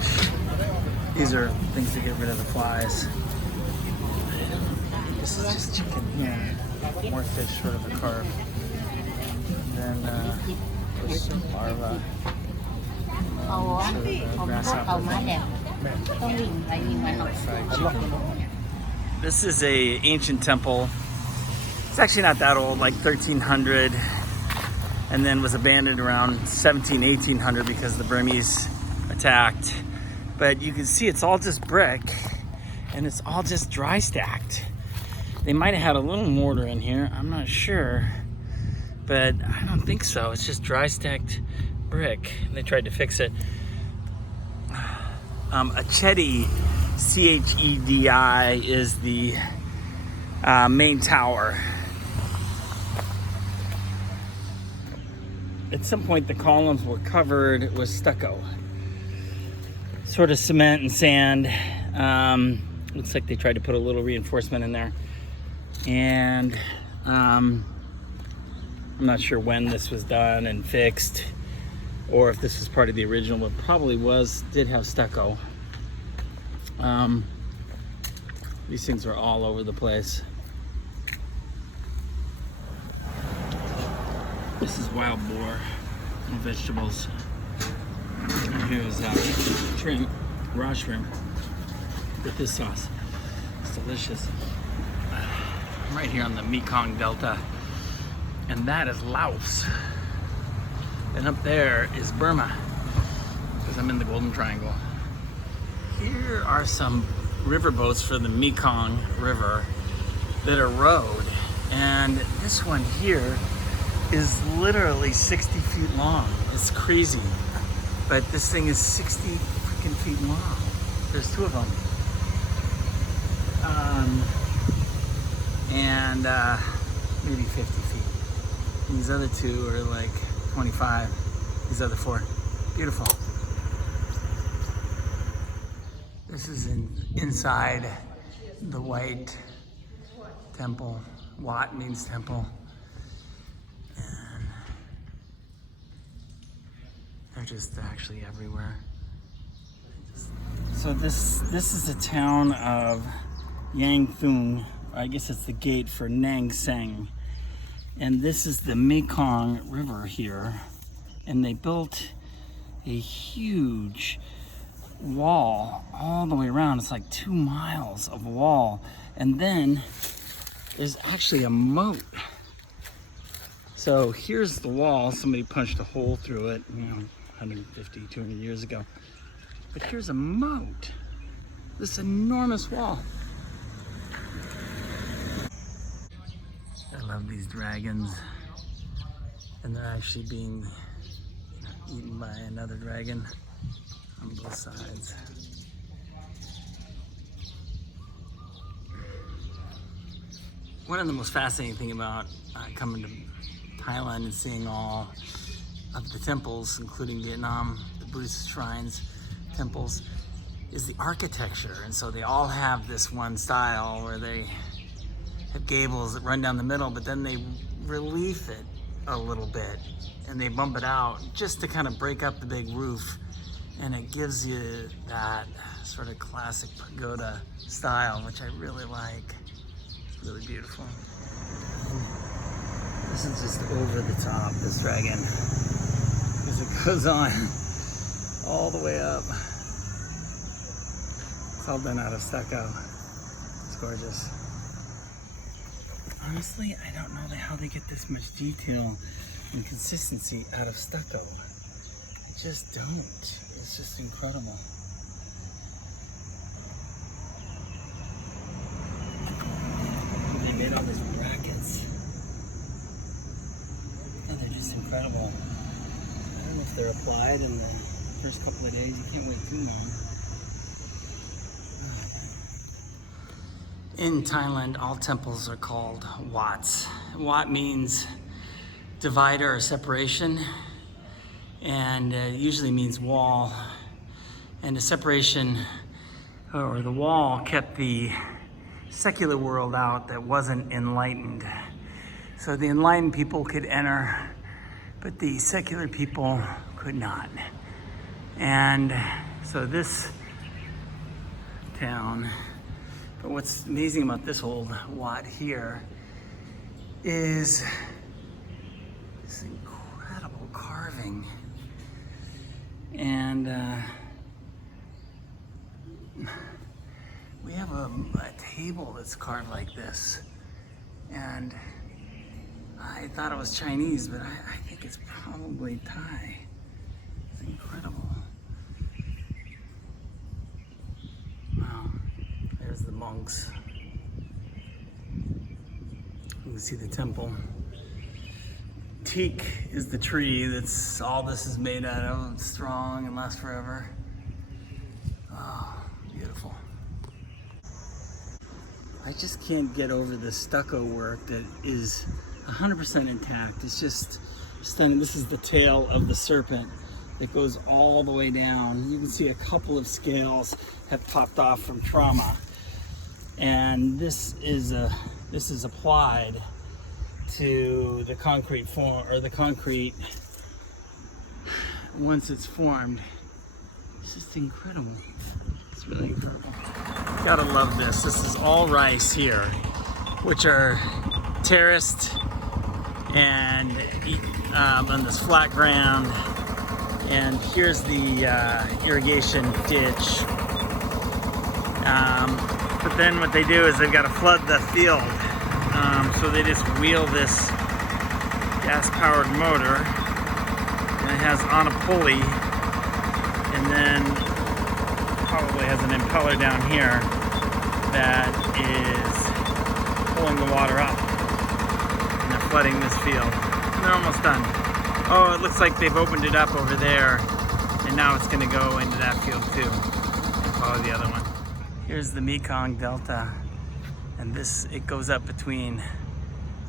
fish. These are things to get rid of the flies. This is just chicken here. More fish, sort of a carp. And then there's some larva. Sort of a grasshopper. Fried chicken. This is a ancient temple. It's actually not that old, like 1300, and then was abandoned around 1800 because the Burmese attacked. But you can see it's all just brick, and it's all just dry stacked. They might have had a little mortar in here, I'm not sure, but I don't think so. It's just dry stacked brick. They tried to fix it. A Chedi, Chedi, is the main tower. At some point, the columns were covered with stucco, sort of cement and sand. Looks like they tried to put a little reinforcement in there. And I'm not sure when this was done and fixed, or if this was part of the original, but probably did have stucco. These things are all over the place. This is wild boar and vegetables. And here's shrimp, raw shrimp with this sauce. It's delicious. I'm right here on the Mekong Delta, and that is Laos. And up there is Burma, because I'm in the Golden Triangle. Here are some river boats for the Mekong River that are rowed, and this one here is literally 60 feet long. It's crazy, but this thing is 60 freaking feet long. There's two of them, and maybe 50 feet. And these other two are like 25. These other four, beautiful. This is inside the White Temple. Wat means temple. And they're just actually everywhere. So this is the town of Yangthung. I guess it's the gate for Nang Seng. And this is the Mekong River here. And they built a huge wall all the way around. It's like 2 miles of wall, and then there's actually a moat. So here's the wall. Somebody punched a hole through it, 150, 200 years ago. But here's a moat, this enormous wall. I love these dragons, and they're actually being eaten by another dragon on both sides. One of the most fascinating things about coming to Thailand and seeing all of the temples, including Vietnam, the Buddhist shrines, temples, is the architecture. And so they all have this one style where they have gables that run down the middle, but then they relief it a little bit and they bump it out just to kind of break up the big roof. And it gives you that sort of classic pagoda style, which I really like. It's really beautiful. This is just over the top, this dragon, because it goes on all the way up. It's all done out of stucco. It's gorgeous. Honestly, I don't know how they get this much detail and consistency out of stucco. I just don't. It's just incredible. They made all these brackets. Oh, they're just incredible. I don't know if they're applied in the first couple of days. You can't wait too long. In Thailand, all temples are called Wats. Wat means divider or separation, and usually means wall. And the separation, or the wall, kept the secular world out that wasn't enlightened. So the enlightened people could enter, but the secular people could not. And So this town, but what's amazing about this old Wat here is this incredible carving. And we have a table that's carved like this. And I thought it was Chinese, but I think it's probably Thai. It's incredible. Wow, there's the monks. You can see the temple. Teak is the tree that's all this is made out of. It's strong and lasts forever. Oh, beautiful. I just can't get over the stucco work that is 100% intact. It's just stunning. This is the tail of the serpent that goes all the way down. You can see a couple of scales have popped off from trauma. And this is applied to the concrete form, or the concrete once it's formed. It's just incredible. It's really incredible. Gotta love this. This is all rice here, which are terraced and on this flat ground. And here's the irrigation ditch. But then what they do is they've got to flood the field. So they just wheel this gas-powered motor, and it has on a pulley, and then probably has an impeller down here that is pulling the water up, and they're flooding this field. And they're almost done. Oh, it looks like they've opened it up over there, and now it's going to go into that field too, and follow the other one. Here's the Mekong Delta, and it goes up between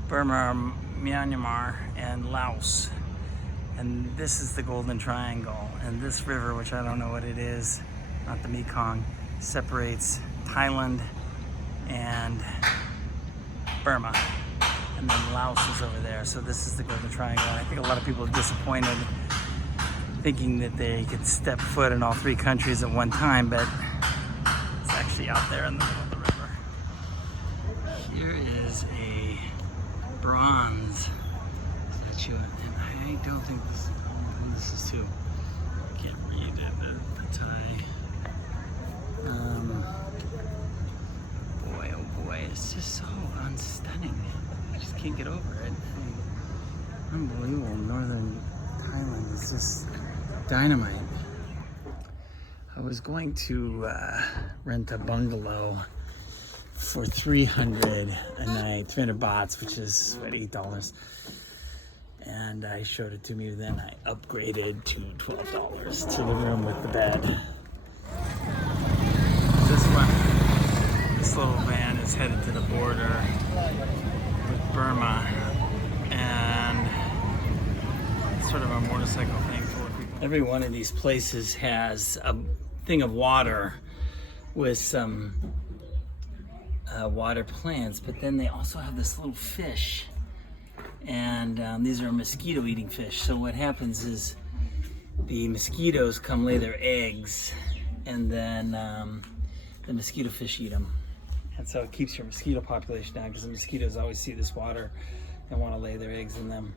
Burma, Myanmar, and Laos. And this is the Golden Triangle. And this river, which I don't know what it is, not the Mekong, separates Thailand and Burma. And then Laos is over there. So this is the Golden Triangle. I think a lot of people are disappointed thinking that they could step foot in all three countries at one time, but it's actually out there in the middle of the river. Here is a bronze statue, and I don't think this is too. I can't read it, the Thai. Boy, oh boy, it's just so unstunning. I just can't get over it. Unbelievable. Northern Thailand is just dynamite. I was going to rent a bungalow for 300 a night, 300 bahts, which is what, $8. And I showed it to me, then I upgraded to $12 to the room with the bed. This little van is headed to the border with Burma, and it's sort of a motorcycle thing for people. Every one of these places has a thing of water with some water plants, but then they also have this little fish, and these are mosquito-eating fish. So what happens is the mosquitoes come lay their eggs, and then the mosquito fish eat them, and so it keeps your mosquito population down, because the mosquitoes always see this water and want to lay their eggs in them.